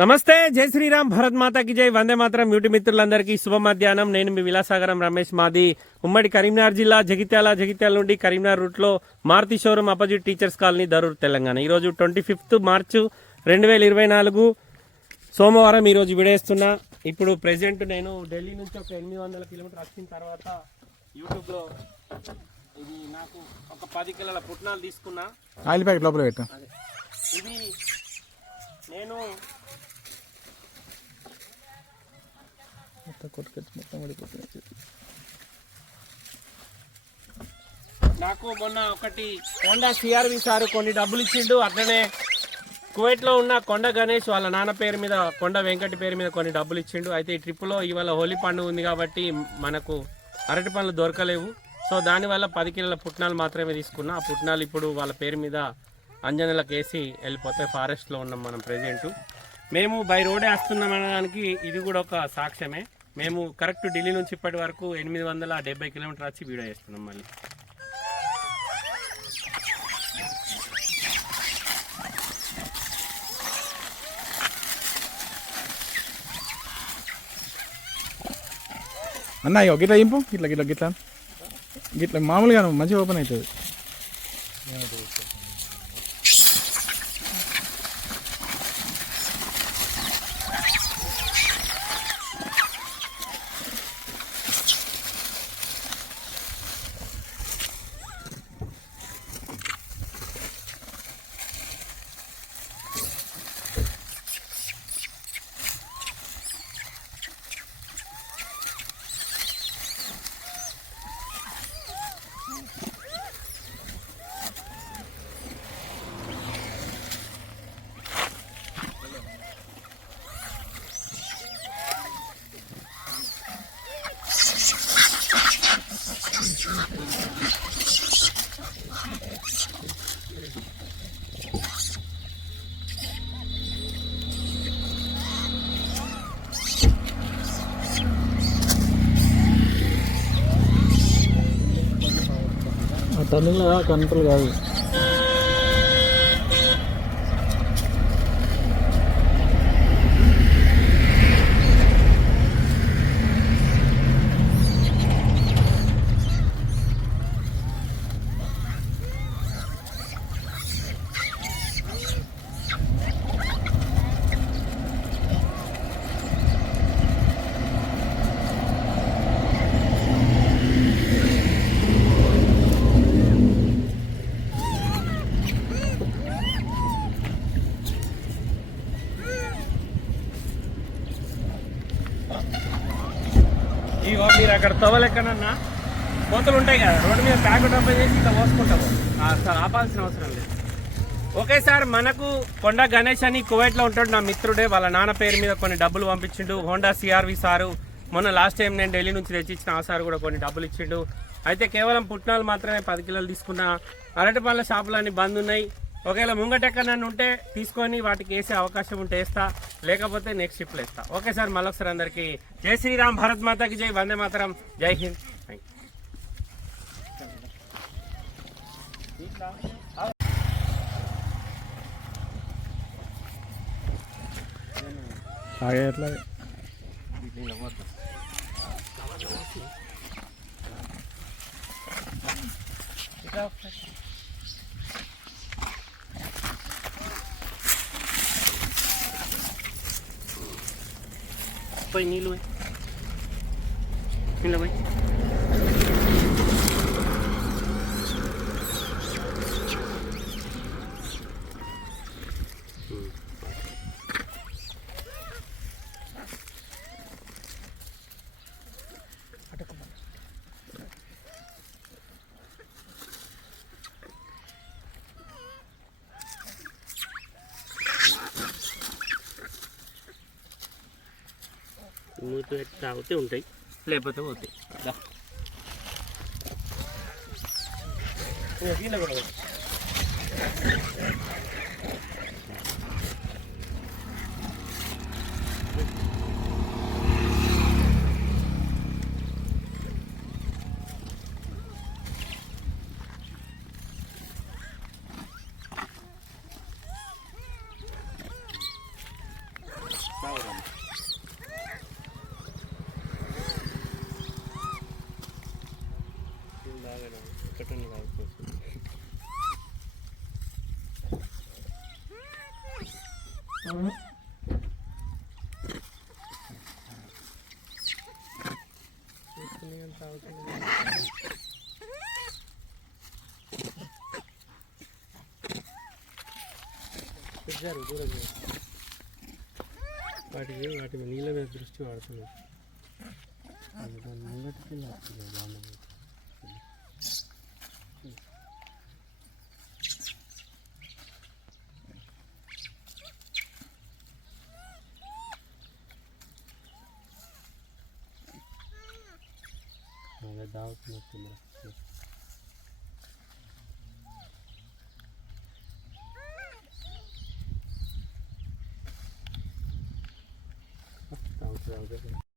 నమస్తే జై శ్రీరామ్ భరత్ మాతాకి జై. వందే మాతరం యూటి మిత్రులందరికీ శుభ మధ్యాహ్నం. నేను మీ విలాసాగరం రమేష్ మాది. ఉమ్మడి కరీంనగర్ జిల్లా జగిత్యాల జగిత్యాల నుండి కరీంనగర్ రూట్లో Maruti showroom opposite teachers colony Darur Telangana. ఈరోజు ట్వంటీ ఫిఫ్త్ మార్చు రెండు వేల ఇరవై నాలుగు సోమవారం ఈరోజు విడేస్తున్నా. ఇప్పుడు ప్రెసెంట్ నేను ఢిల్లీ నుంచి ఒక ఎనిమిది వందల కిలోమీటర్ వచ్చిన తర్వాత యూట్యూబ్లో ఇది నాకు ఒక పది కిలోల పుట్నాలు తీసుకున్నా. ఆయిల్ ప్యాకెట్ లోపల పెట్టు. ఇది నేను నాకు మొన్న ఒకటి కొండ సిఆర్వి సార్ కొన్ని డబ్బులు ఇచ్చిండు. అట్లనే కువైట్లో ఉన్న కొండ గణేష్ వాళ్ళ నాన్న పేరు మీద కొండ వెంకటి పేరు మీద కొన్ని డబ్బులు ఇచ్చిండు. అయితే ఈ ట్రిప్లో ఇవాళ హోలీ పండుగ ఉంది కాబట్టి మనకు అరటి పండ్లు దొరకలేవు. సో దానివల్ల పది కిలోల పుట్నాలు మాత్రమే తీసుకున్నా. ఆ పుట్నాలు ఇప్పుడు వాళ్ళ పేరు మీద అంజనలకు వేసి వెళ్ళిపోతాయి ఫారెస్ట్లో ఉన్నాం మనం ప్రెజెంట్. మేము బై రోడే వస్తున్నాం అనడానికి ఇది కూడా ఒక సాక్ష్యమే. మేము కరెక్ట్ ఢిల్లీ నుంచి ఇప్పటి వరకు ఎనిమిది వందల డెబ్బై కిలోమీటర్ వచ్చి వీడియో చేస్తున్నాం మళ్ళీ. అన్న ఇగో గిట్లా ఇంపు గిట్లా గిట్లా గిట్లా. గిట్లా మామూలుగా మంచిగా ఓపెన్ అవుతుంది. టన్నుల కంట్రోల్ కాదు. ఇగో మీరు అక్కడ తవ్వలెక్కనన్నా కోతలు ఉంటాయి కదా రోడ్డు మీద ప్యాక్ డబ్బా చేసి ఇట్లా పోసుకుంటాము. సార్ ఆపాల్సిన అవసరం లేదు. ఓకే సార్ మనకు కొండ గణేష్ అని కువైట్లో ఉంటాడు నా మిత్రుడే వాళ్ళ నాన్న పేరు మీద కొన్ని డబ్బులు పంపించిండు. హోండా సిఆర్వి సారు మొన్న లాస్ట్ టైం నేను ఢిల్లీ నుంచి తెచ్చిచ్చిన ఆ సార్ కూడా కొన్ని డబ్బులు ఇచ్చిండు. అయితే కేవలం పుట్నాలు మాత్రమే పది కిలోలు తీసుకున్న. అరటి పండ్ల షాపులన్నీ బంద్ ఉన్నాయి. ఒకవేళ ముంగటెక్కడన్నా ఉంటే తీసుకొని వాటికి వేసే అవకాశం ఉంటే వేస్తా. లేకపోతే నెక్స్ట్ షిప్లో వేస్తా ఓకే సార్ మళ్ళొకసారి అందరికీ జై శ్రీరామ్ భారత్ మాతాకి జై వందే మాతరం జై హింద్. ไปนี้เลยนี่เลยไหม పెట్టి తాగితే ఉంటాయి. లేకపోతే పోతాయి. దా. కూడా పెద్దారు దూరం వాటికి వాటి నీళ్ళ మీద దృష్టి దాని ముంగటికి দাওয়াত নিয়ে তোমরা দাওয়াত